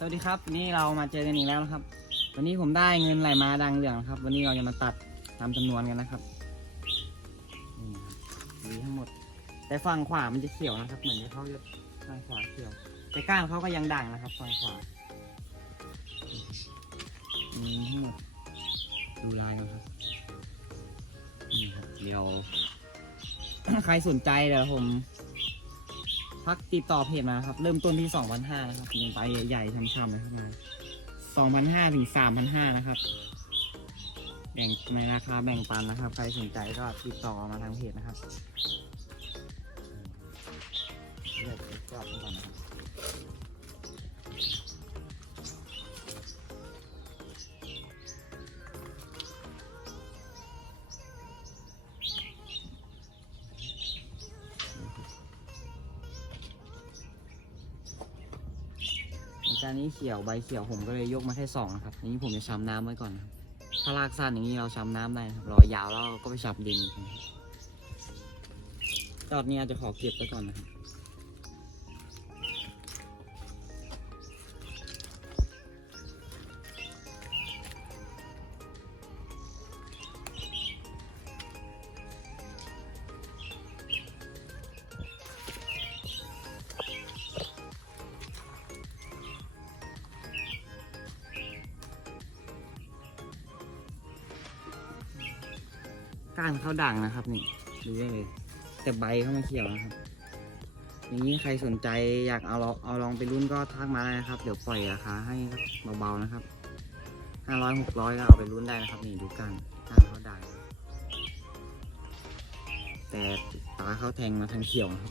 สวัสดีครับวันนี้เรามาเจอกันอีกแล้วนะครับ วันนี้ผมได้เงินไหลมาดังเหลืองครับ วันนี้เราจะมาตัดตามจำนวนกันนะครับนี่นะครับมีทั้งหมด แต่ฝั่งขวามันจะเขียวนะครับ เหมือนเขาจะฝั่งขวาเขียว แต่ก้านเขาก็ยังด่างนะครับฝั่งขวามีทั้งหมดดูลายนะครับนี่ครับเดี๋ยว ใครสนใจเดี๋ยวผม พักติดต่อเพจมาครับ เริ่มต้นที่2,500นะครับลงไปใหญ่ๆช้ำๆเลยเข้ามา2,500ถึง3,500นะครับ แบ่งในราคาแบ่งปันนะครับ ใครสนใจก็ติดต่อมาทางเพจนะครับ จานนี้เขียวใบเขียวผมก็เลยยกมาแค่สองนะครับอันนี้ผมจะช้ำน้ำไว้ก่อนนะถ้ารากสั้นอย่างนี้เราช้ำน้ำได้ครับรอยยาวแล้วเราก็ไปฉับดินจอดนี้อาจจะขอเก็บไว้ก่อนนะครับ ก้านเขาด่างนะครับนี่ดูได้เลย แต่ใบเขาไม่เขียวนะครับ อย่างนี้ใครสนใจอยากเอาลองเอาลองไปรุ่นก็ทักมาได้นะครับ เดี๋ยวปล่อยราคาให้ครับเบาๆนะครับห้าร้อยหกร้อยก็เอาไปรุ่นได้นะครับ นี่ดูก้านก้านเขาด่างแต่ตาเขาแทงมาทางเขียวครับ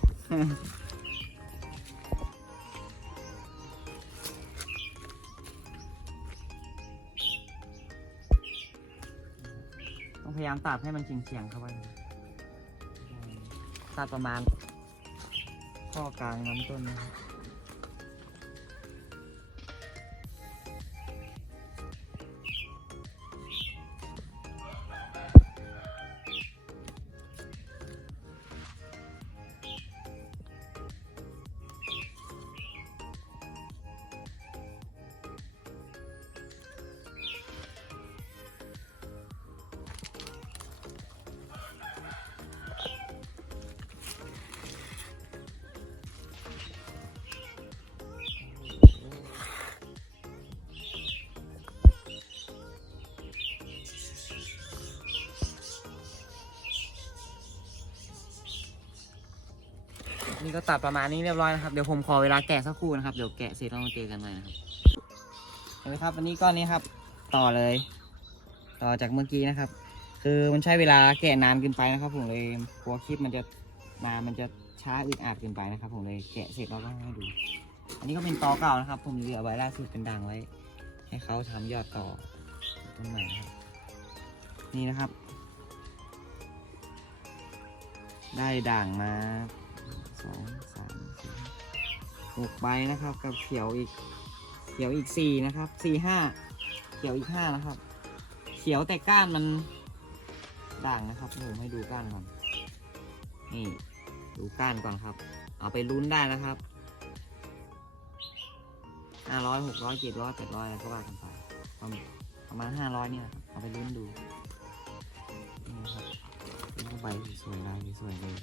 พยายามตัดให้มันเฉียงๆเข้าไปตัดประมาณข้อกลางน้ำต้นนะครับ นี่ก็ตัดประมาณนี้เรียบร้อยนะครับ เดี๋ยวผมขอเวลาแกะสักครู่นะครับ เดี๋ยวแกะเสร็จเรามาเจอกันใหม่นะครับเห็นไหมครับวันนี้ก้อนนี้ครับ ต่อเลย ต่อจากเมื่อกี้นะครับ คือมันใช้เวลาแกะนานเกินไปนะครับ ผมเลยกลัวคลิปมันจะนานมันจะช้าอึดอัดเกินไปนะครับ ผมเลยแกะเสร็จเราก็ให้ดู อันนี้ก็เป็นตอเก่านะครับ ผมเหลือไว้ล่าสุดเป็นด่างไว้ ให้เขาทำยอดต่อต้นใหม่นะครับนี่นะครับ ได้ด่างมา หกใบนะครับ กับเขียวอีก เขียวอีกสี่นะครับสี่ห้าเขียวอีกห้านะครับ เขียวแต่ก้านมันด่างนะครับผมให้ดูก้านก่อนนี่ดูก้านก่อนครับ เอาไปลุ้นได้นะครับห้าร้อยหกร้อยเจ็ดร้อยแปดร้อยอะไรก็ว่ากันไปประมาณประมาณห้าร้อยนี่นะครับเอาไปลุ้นดูนี่ครับนี่ก็ใบสวยๆลายสวยๆเลย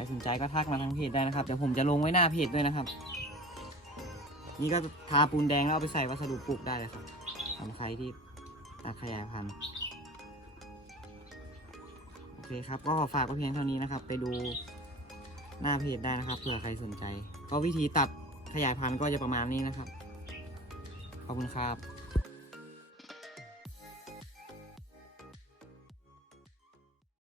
รสนใจก็ทักมาทางเพจได้นะครับ เดี๋ยวผมจะลงไว้หน้าเพจด้วยนะครับ นี่ก็ทาปูนแดงแล้วเอาไปใส่วัสดุปลูกได้เลยครับสำหรับใครที่ตัดขยายพันธุ์โอเคครับ ก็ขอฝากไว้เพียงเท่านี้นะครับ ไปดูหน้าเพจได้นะครับเผื่อใครสนใจ ก็วิธีตัดขยายพันธุ์ก็จะประมาณนี้นะครับ ขอบคุณครับ